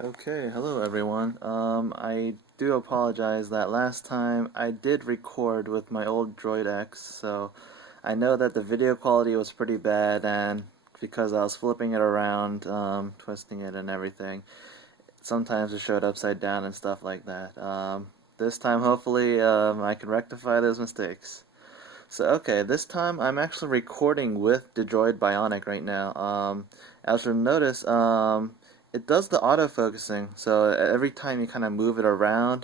Okay, hello everyone. I do apologize that last time I did record with my old Droid X, so I know that the video quality was pretty bad, and because I was flipping it around, twisting it and everything, sometimes it showed upside down and stuff like that. This time, hopefully, I can rectify those mistakes. So, okay, this time I'm actually recording with the Droid Bionic right now. As you'll notice, it does the autofocusing, so every time you kind of move it around,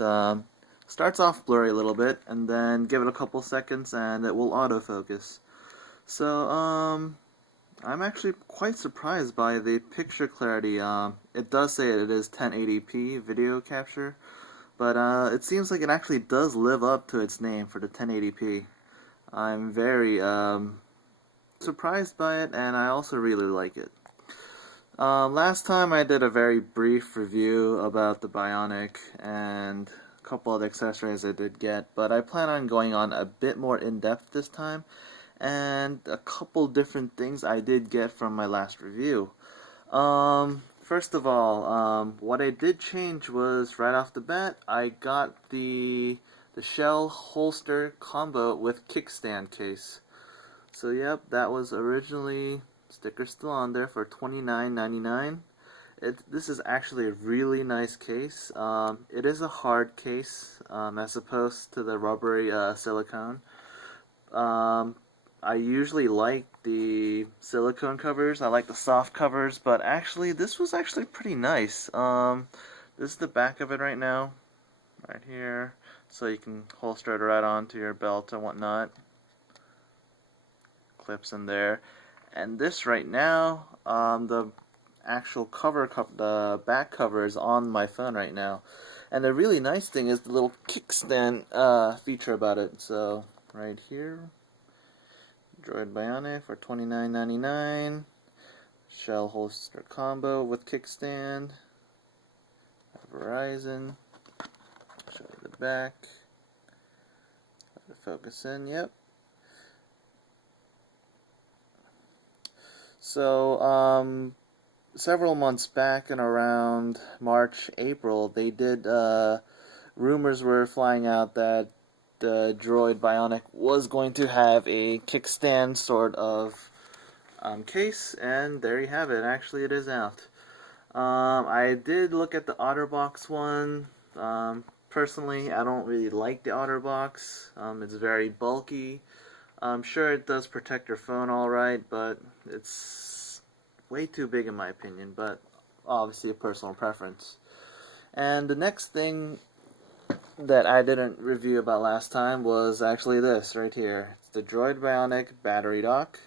starts off blurry a little bit, and then give it a couple seconds and it will autofocus. So, I'm actually quite surprised by the picture clarity. It does say it is 1080p video capture, but it seems like it actually does live up to its name for the 1080p. I'm very surprised by it, and I also really like it. Last time I did a very brief review about the Bionic and a couple other accessories I did get, but I plan on going on a bit more in-depth this time, and a couple different things I did get from my last review. First of all, what I did change was, right off the bat, I got the shell holster combo with kickstand case. So yep, that was originally, sticker still on there, for $29.99. This is actually a really nice case. It is a hard case, as opposed to the rubbery silicone. I usually like the silicone covers. I like the soft covers, but actually this was actually pretty nice. This is the back of it right now, right here, so you can holster it right onto your belt and whatnot. Clips in there, and this right now, the actual the back cover is on my phone right now. And the really nice thing is the little kickstand feature about it. So right here, Droid Bionic for $29.99. Shell holster combo with kickstand. Verizon. Show you the back. Let it focus in. Yep. So, several months back, in around March, April, they did, rumors were flying out that the Droid Bionic was going to have a kickstand sort of case, and there you have it. Actually, it is out. I did look at the OtterBox one. Personally, I don't really like the OtterBox. It's very bulky. I'm sure it does protect your phone alright, but it's way too big in my opinion, but obviously a personal preference. And the next thing that I didn't review about last time was actually this right here. It's the Droid Bionic battery dock.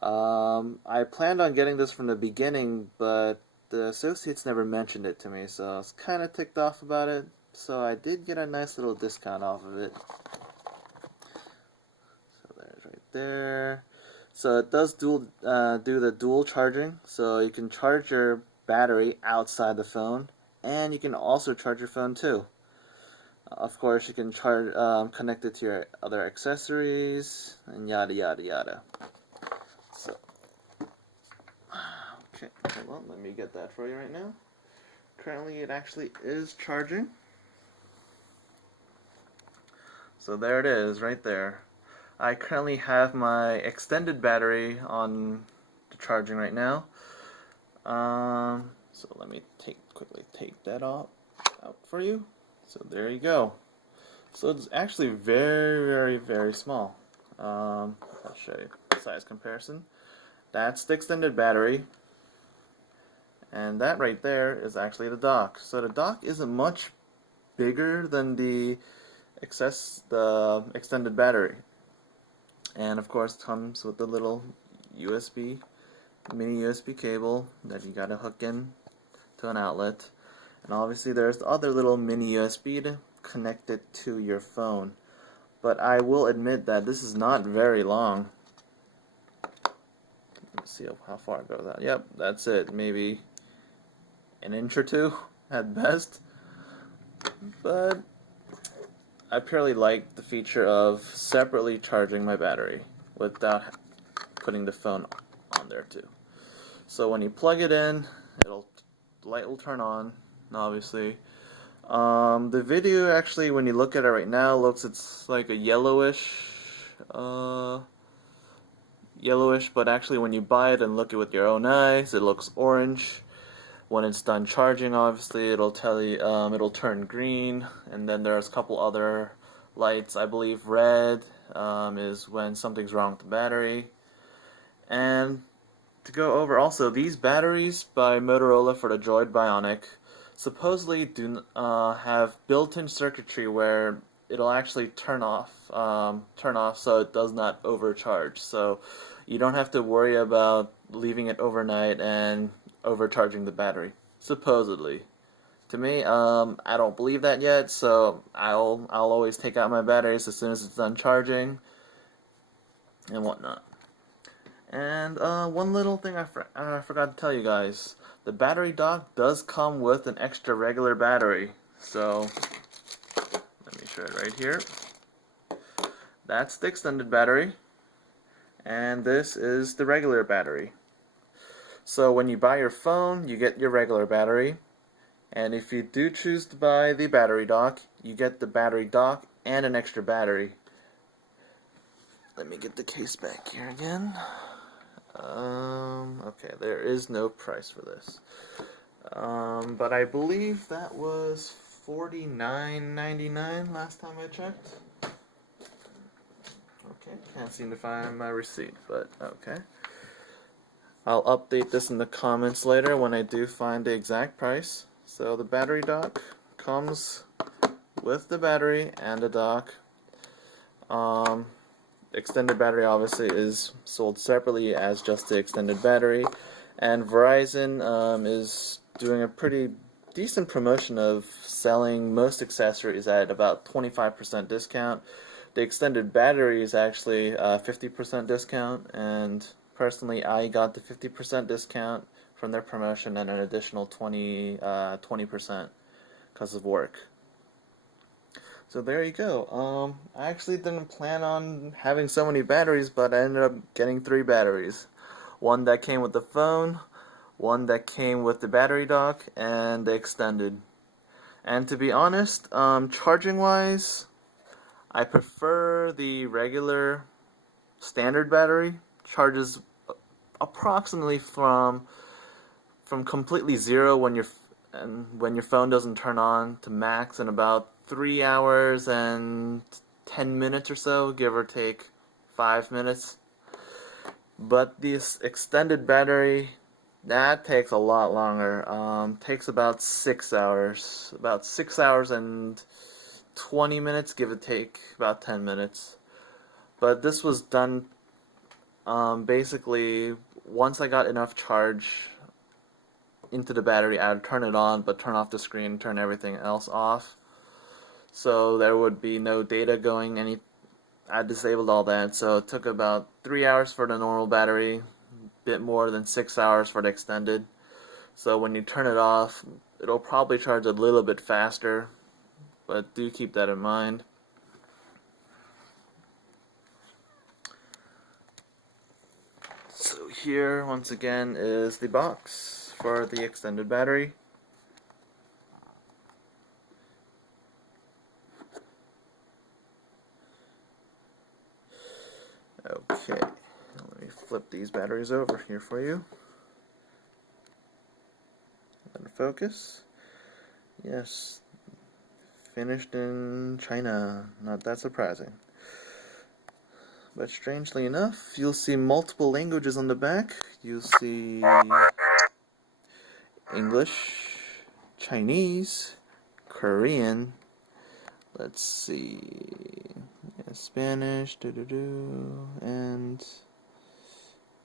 I planned on getting this from the beginning, but the associates never mentioned it to me, so I was kind of ticked off about it. So I did get a nice little discount off of it. There. So it does do the dual charging, so you can charge your battery outside the phone, and you can also charge your phone too. Of course, you can connect it to your other accessories, and yada yada yada. So, okay, hold on, let me get that for you right now. Currently, it actually is charging. So there it is, right there. I currently have my extended battery on the charging right now. So let me quickly take that out for you. So there you go. So it's actually very, very small. I'll show you the size comparison. That's the extended battery, and that right there is actually the dock. So the dock isn't much bigger than the extended battery. And of course, it comes with the little mini USB cable that you gotta hook in to an outlet. And obviously there's the other little mini USB to connect it to your phone. But I will admit that this is not very long. Let's see how far it goes out. Yep, that's it. Maybe an inch or two at best. But I purely like the feature of separately charging my battery without putting the phone on there too. So when you plug it in, it'll the light will turn on, obviously. The video actually, when you look at it right now, it's like a yellowish, but actually when you buy it and look at it with your own eyes, it looks orange. When it's done charging, obviously, it'll tell you, it'll turn green, and then there's a couple other lights. I believe red is when something's wrong with the battery. And to go over also, these batteries by Motorola for the Droid Bionic supposedly do have built-in circuitry where it'll actually turn off so it does not overcharge. So you don't have to worry about leaving it overnight and overcharging the battery, supposedly. To me, I don't believe that yet, so I'll always take out my batteries as soon as it's done charging and whatnot. And one little thing I forgot to tell you guys. The battery dock does come with an extra regular battery. So, let me show it right here. That's the extended battery. And this is the regular battery. So when you buy your phone, you get your regular battery. And if you do choose to buy the battery dock, you get the battery dock and an extra battery. Let me get the case back here again. Okay, there is no price for this. But I believe that was $49.99 last time I checked. Okay, can't seem to find my receipt, but okay. I'll update this in the comments later when I do find the exact price. So the battery dock comes with the battery and the dock. Extended battery obviously is sold separately as just the extended battery, and Verizon is doing a pretty decent promotion of selling most accessories at about 25% discount. The extended battery is actually 50% discount, and personally I got the 50% discount from their promotion and an additional 20% because of work. So there you go. I actually didn't plan on having so many batteries, but I ended up getting 3 batteries. One that came with the phone, one that came with the battery dock, and the extended. And to be honest, charging wise, I prefer the regular standard battery. Charges approximately from completely zero when your phone doesn't turn on to max in about 3 hours and 10 minutes or so, give or take 5 minutes. But this extended battery, that takes a lot longer. Takes about 6 hours. About 6 hours and 20 minutes, give or take about 10 minutes. But this was done basically once I got enough charge into the battery, I would turn it on, but turn off the screen, turn everything else off. So there would be no data going. I disabled all that, so it took about 3 hours for the normal battery, a bit more than 6 hours for the extended. So when you turn it off, it'll probably charge a little bit faster, but do keep that in mind. So here, once again, is the box for the extended battery. Okay, let me flip these batteries over here for you. Let it focus. Yes, finished in China. Not that surprising. But strangely enough, you'll see multiple languages on the back. You'll see English, Chinese, Korean, let's see, Spanish, and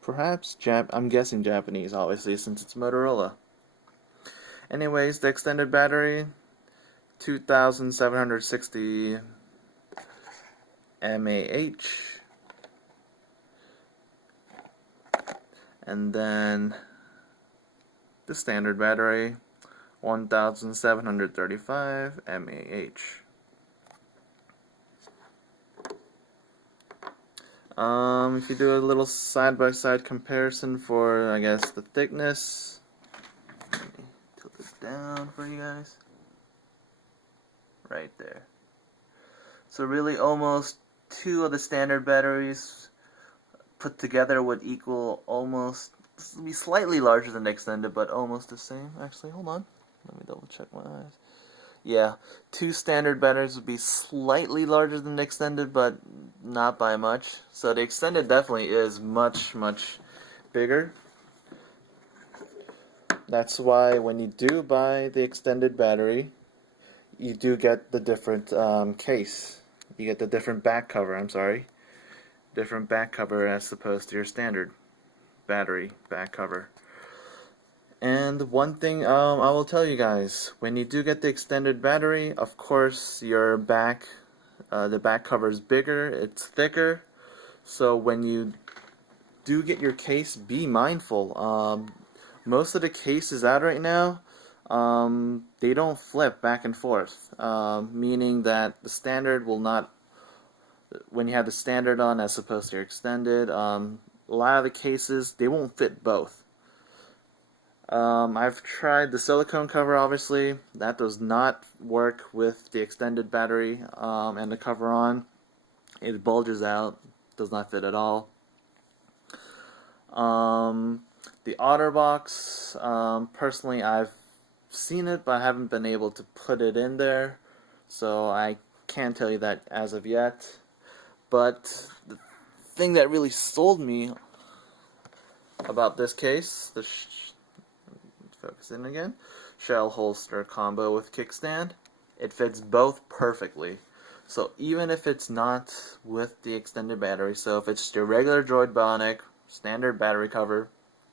perhaps I'm guessing Japanese, obviously, since it's Motorola. Anyways, the extended battery, 2,760 mAh, and then the standard battery, 1,735 mAh. If you do a little side-by-side comparison for, I guess, the thickness, let me tilt down for you guys. Right there. So really almost two of the standard batteries put together would equal almost, this would be slightly larger than the extended, but almost the same. Actually, hold on. Let me double check my eyes. Yeah, two standard batteries would be slightly larger than the extended, but not by much. So the extended definitely is much, much bigger. That's why when you do buy the extended battery, you do get the different case. You get the different back cover, I'm sorry. Different back cover as opposed to your standard battery back cover. And one thing I will tell you guys, when you do get the extended battery, of course your back, the back cover is bigger, it's thicker, so when you do get your case, be mindful. Most of the cases out right now, they don't flip back and forth, meaning that the standard will not, when you have the standard on as opposed to your extended, a lot of the cases, they won't fit both. I've tried the silicone cover, obviously. That does not work with the extended battery and the cover on. It bulges out, does not fit at all. The OtterBox, personally I've seen it, but I haven't been able to put it in there, so I can't tell you that as of yet. But the thing that really sold me about this case, focus in again, shell holster combo with kickstand, it fits both perfectly. So even if it's not with the extended battery, so if it's your regular Droid Bionic standard battery cover,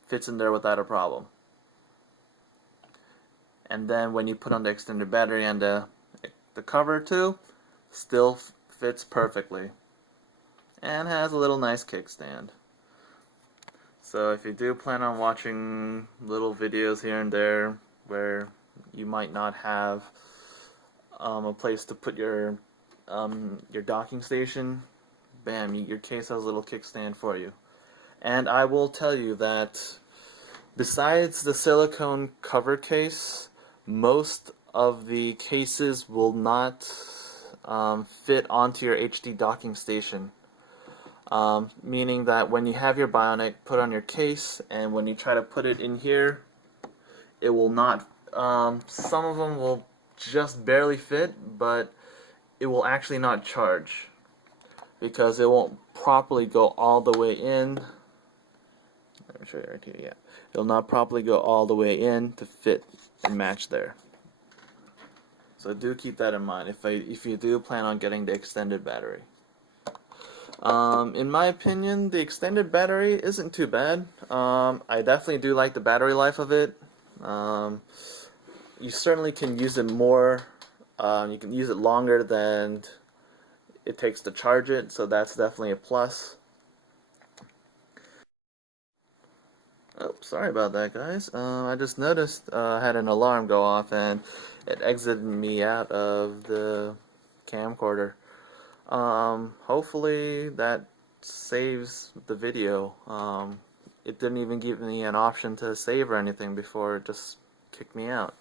fits in there without a problem. And then when you put on the extended battery and the cover too, still fits perfectly. And has a little nice kickstand. So if you do plan on watching little videos here and there where you might not have a place to put your docking station, bam, your case has a little kickstand for you. And I will tell you that besides the silicone cover case, most of the cases will not fit onto your HD docking station. Meaning that when you have your Bionic put on your case and when you try to put it in here, it will not, some of them will just barely fit, but it will actually not charge because it won't properly go all the way in. Let me show you right here, yeah. It will not properly go all the way in to fit and match there. So do keep that in mind if you do plan on getting the extended battery. In my opinion, the extended battery isn't too bad. I definitely do like the battery life of it. You certainly can use it more. You can use it longer than it takes to charge it, so that's definitely a plus. Oh, sorry about that, guys. I just noticed I had an alarm go off and it exited me out of the camcorder. Hopefully that saves the video. It didn't even give me an option to save or anything before, it just kicked me out.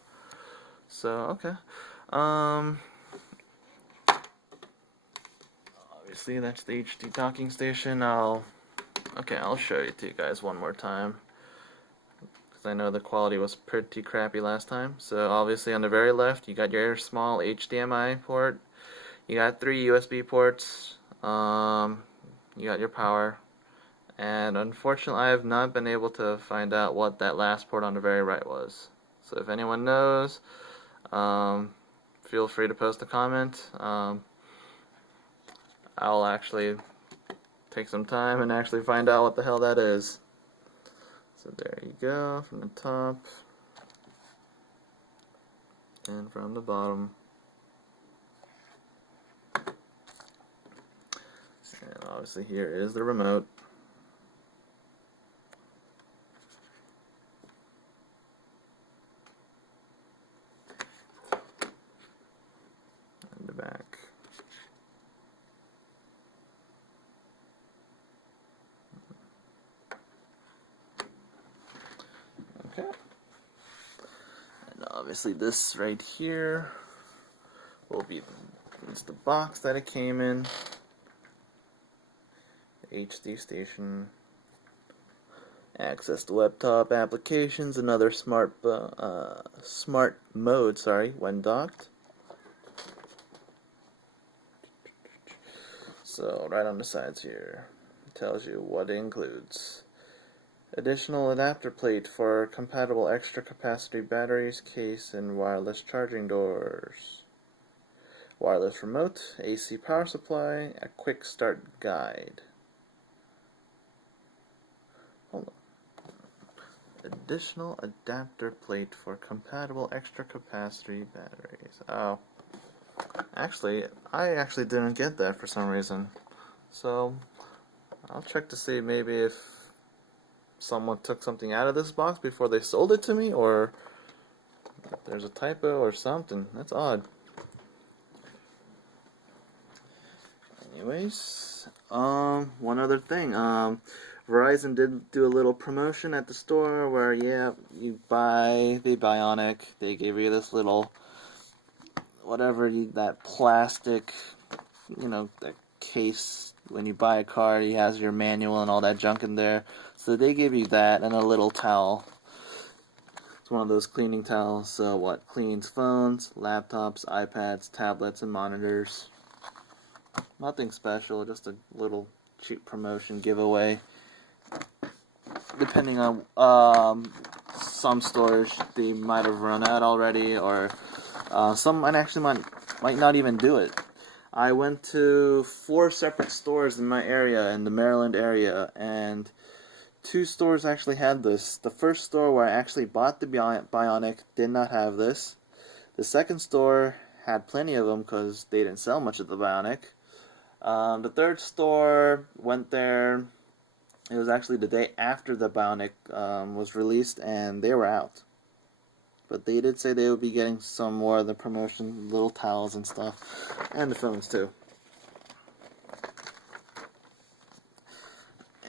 So, okay. Obviously that's the HD docking station. I'll show it to you guys one more time, because I know the quality was pretty crappy last time. So obviously on the very left you got your small HDMI port. You got 3 USB ports, you got your power, and unfortunately I have not been able to find out what that last port on the very right was. So if anyone knows, feel free to post a comment. I'll actually take some time and actually find out what the hell that is. So there you go, from the top, and from the bottom. And obviously here is the remote. And the back. Okay. And obviously this right here will be the box that it came in. HD station, access to web-top applications, another smart mode, when docked. So right on the sides here, it tells you what it includes. Additional adapter plate for compatible extra capacity batteries, case, and wireless charging doors. Wireless remote, AC power supply, a quick start guide. Hold on. Additional adapter plate for compatible extra capacity batteries. Oh. Actually, I actually didn't get that for some reason. So, I'll check to see maybe if someone took something out of this box before they sold it to me, or if there's a typo or something. That's odd. Anyways, one other thing. Verizon did do a little promotion at the store where, yeah, you buy the Bionic, they give you this little, that plastic, that case. When you buy a car, it has your manual and all that junk in there. So they give you that and a little towel. It's one of those cleaning towels. So what cleans phones, laptops, iPads, tablets, and monitors. Nothing special, just a little cheap promotion giveaway. Depending on some stores, they might have run out already, or some might not even do it. I went to 4 separate stores in my area, in the Maryland area, and 2 stores actually had this. The first store where I actually bought the Bionic did not have this. The second store had plenty of them because they didn't sell much of the Bionic. The third store, went there, it was actually the day after the Bionic was released, and they were out. But they did say they would be getting some more of the promotion, little towels and stuff, and the phones too.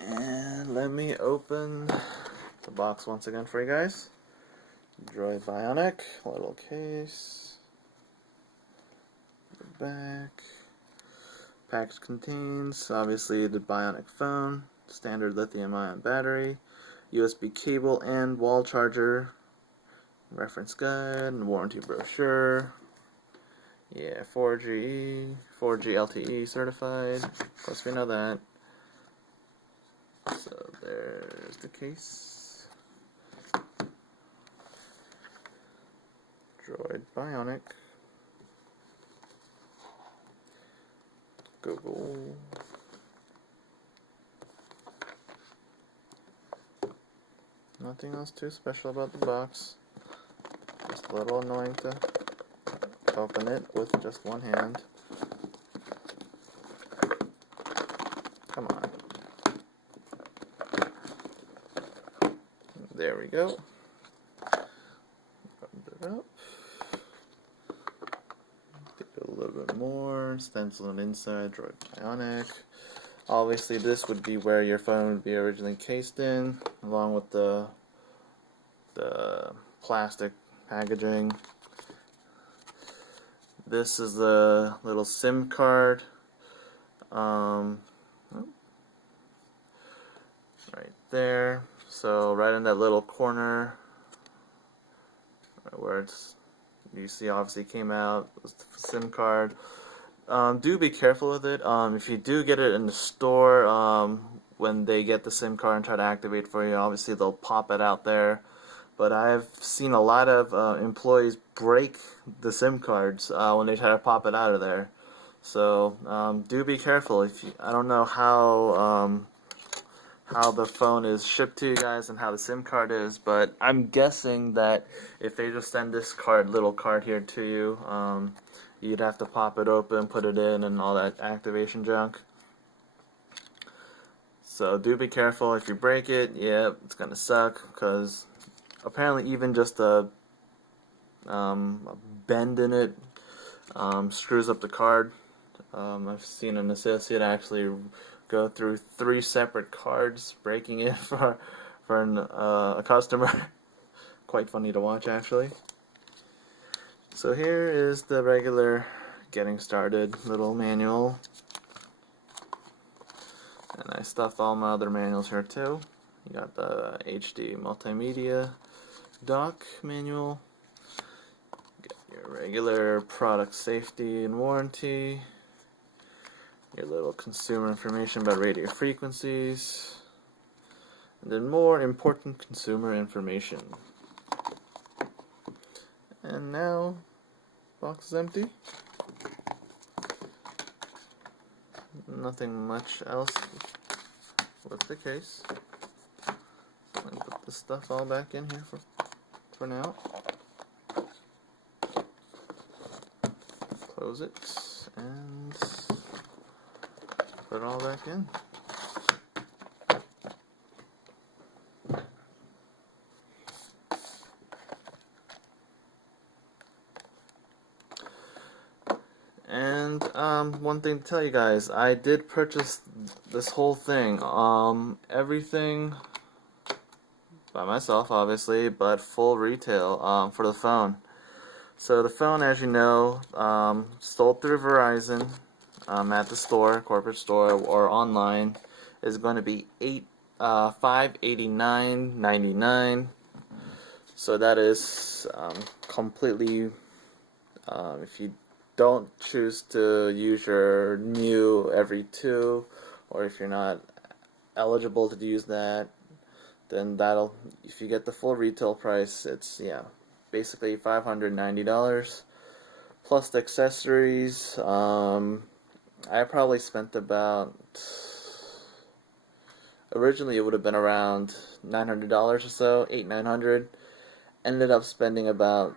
And let me open the box once again for you guys. Droid Bionic, little case, the back. Package contains, obviously, the Bionic phone, standard lithium-ion battery, USB cable and wall charger, reference guide, and warranty brochure. Yeah, 4G LTE certified. Of course, we know that. So there's the case. Droid Bionic. Google. Nothing else too special about the box. Just a little annoying to open it with just one hand. Come on. There we go. Open it up. A little bit more. Stencil inside. Droid Bionic. Obviously, this would be where your phone would be originally cased in, along with the plastic packaging. This is the little SIM card. Right there. So right in that little corner, right where you see obviously came out, was the SIM card. Do be careful with it. If you do get it in the store, when they get the SIM card and try to activate for you, obviously they'll pop it out there. But I've seen a lot of employees break the SIM cards when they try to pop it out of there. So do be careful. I don't know how the phone is shipped to you guys and how the SIM card is, but I'm guessing that if they just send this little card here to you, you'd have to pop it open, put it in, and all that activation junk. So do be careful. If you break it, yeah, it's gonna suck, because apparently even just a bend in it screws up the card. I've seen an associate actually go through 3 separate cards, breaking it for a customer. Quite funny to watch, actually. So here is the regular getting started little manual, and I stuffed all my other manuals here too. You got the HD multimedia dock manual, you got your regular product safety and warranty, your little consumer information about radio frequencies, and then more important consumer information. And now, box is empty. Nothing much else with the case. So I'm going to put the stuff all back in here for now. Close it and put it all back in. And one thing to tell you guys, I did purchase this whole thing, everything by myself obviously, but full retail for the phone. So the phone, as you know, sold through Verizon at the store, corporate store, or online, is going to be $589.99. So that is completely, if you don't choose to use your new every 2, or if you're not eligible to use that, then that'll, if you get the full retail price, it's, yeah, basically $590 plus the accessories. I probably spent about, originally it would have been around $900 or so, $800-900. Ended up spending about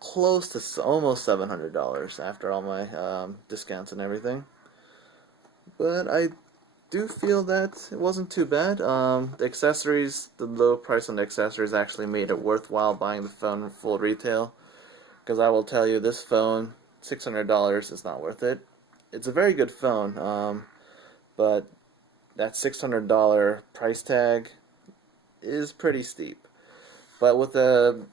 close to almost $700 after all my discounts and everything. But I do feel that it wasn't too bad. The accessories, the low price on the accessories actually made it worthwhile buying the phone full retail. Because I will tell you, this phone, $600 is not worth it. It's a very good phone, but that $600 price tag is pretty steep. But with a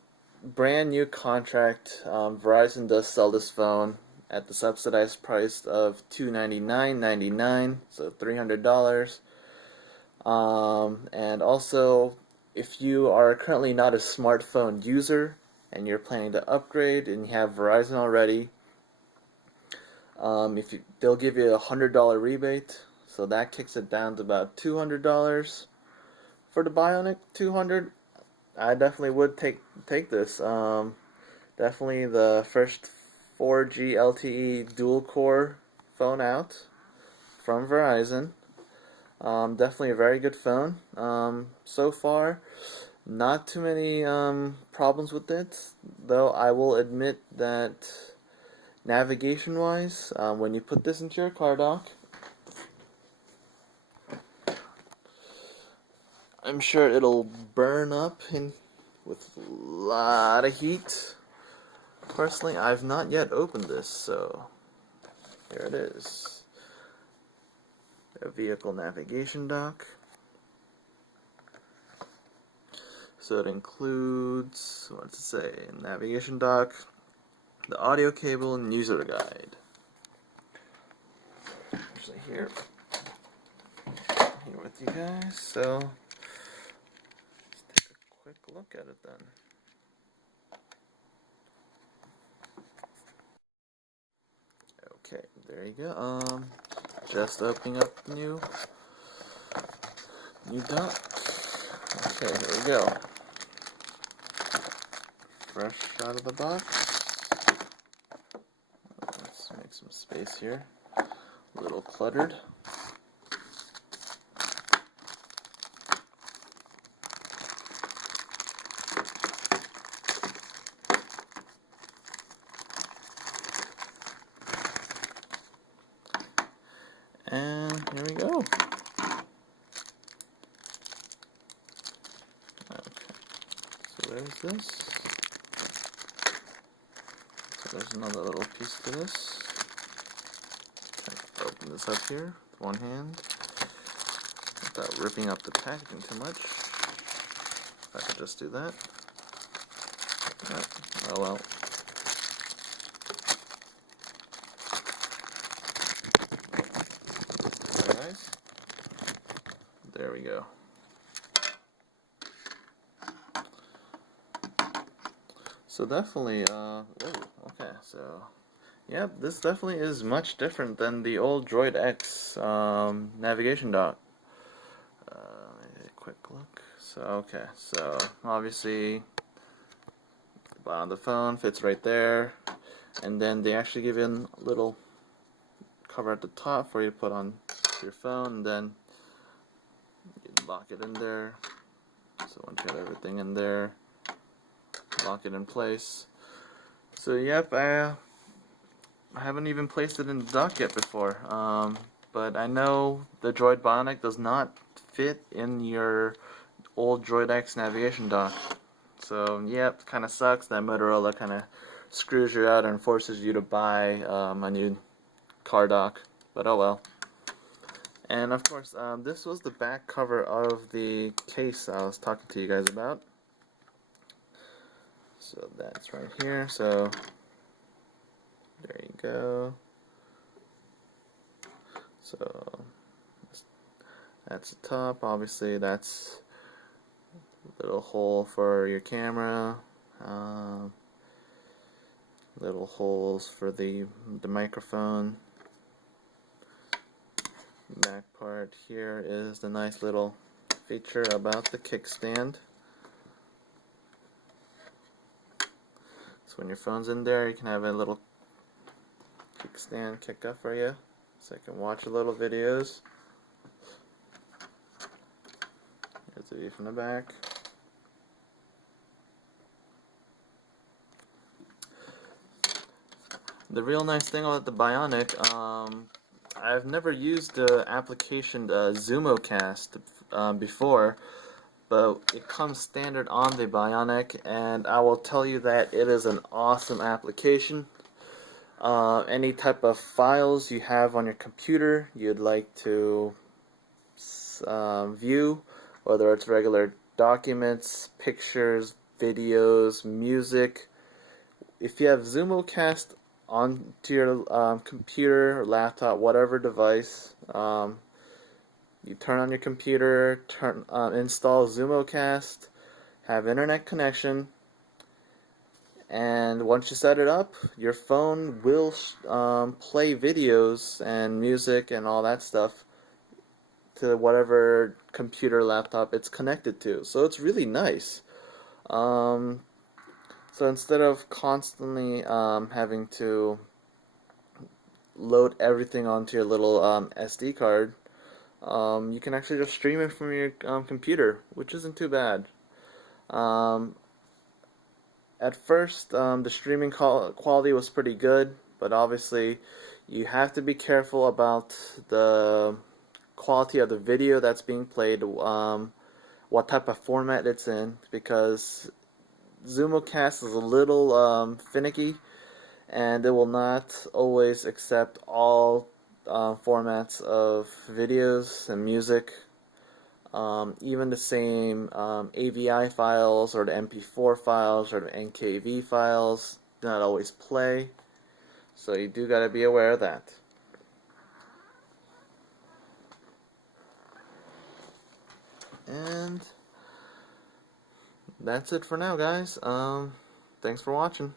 brand new contract, Verizon does sell this phone at the subsidized price of $299.99, so $300. And also, if you are currently not a smartphone user and you're planning to upgrade and you have Verizon already, they'll give you a $100 rebate, so that kicks it down to about $200 for the Bionic. $200. I definitely would take this. Definitely the first 4G LTE dual core phone out from Verizon. Definitely a very good phone. So far, not too many problems with it, though I will admit that navigation-wise, when you put this into your car dock, I'm sure it'll burn up with a lot of heat. Personally, I've not yet opened this, so here it is. A vehicle navigation dock. So it includes, what does it say? Navigation dock, the audio cable, and user guide. Actually, here with you guys. So let's take a quick look at it then. Okay, there you go. Just opening up the new dock. Okay, here we go. Fresh out of the box. Let's make some space here. A little cluttered. And here we go. Okay, so there's this. So there's another little piece to this. Open this up here with one hand without ripping up the packaging too much. If I could just do that. Oh well. Very nice. There we go. So definitely, okay, so, yeah, this definitely is much different than the old Droid X navigation dock. A quick look. So, okay, so obviously, the bottom of the phone fits right there, and then they actually give you a little cover at the top for you to put on your phone, and then you lock it in there. So once you have everything in there, lock it in place. So yep, I haven't even placed it in the dock yet before, but I know the Droid Bionic does not fit in your old Droid X navigation dock. So yep, kind of sucks that Motorola kind of screws you out and forces you to buy a new car dock, but oh well. And of course, this was the back cover of the case I was talking to you guys about. So that's right here. So there you go. So that's the top. Obviously, that's a little hole for your camera. Little holes for the microphone. Back part here is the nice little feature about the kickstand. So when your phone's in there, you can have a little kickstand kick up for you, so you can watch a little videos. Here's the view from the back. The real nice thing about the Bionic, I've never used the application ZoomoCast before, but it comes standard on the Bionic, and I will tell you that it is an awesome application. Any type of files you have on your computer you'd like to view, whether it's regular documents, pictures, videos, music. If you have ZoomoCast onto your computer or laptop, whatever device, you turn on your computer, install ZoomoCast, have internet connection, and once you set it up, your phone will play videos and music and all that stuff to whatever computer, laptop it's connected to. So it's really nice. So instead of constantly having to load everything onto your little SD card, you can actually just stream it from your computer, which isn't too bad. At first, the streaming quality was pretty good, but obviously you have to be careful about the quality of the video that's being played, what type of format it's in, because ZoomoCast is a little finicky, and it will not always accept all formats of videos and music. Even the same AVI files or the MP4 files or the NKV files do not always play, so you do got to be aware of that. And that's it for now, guys. Thanks for watching.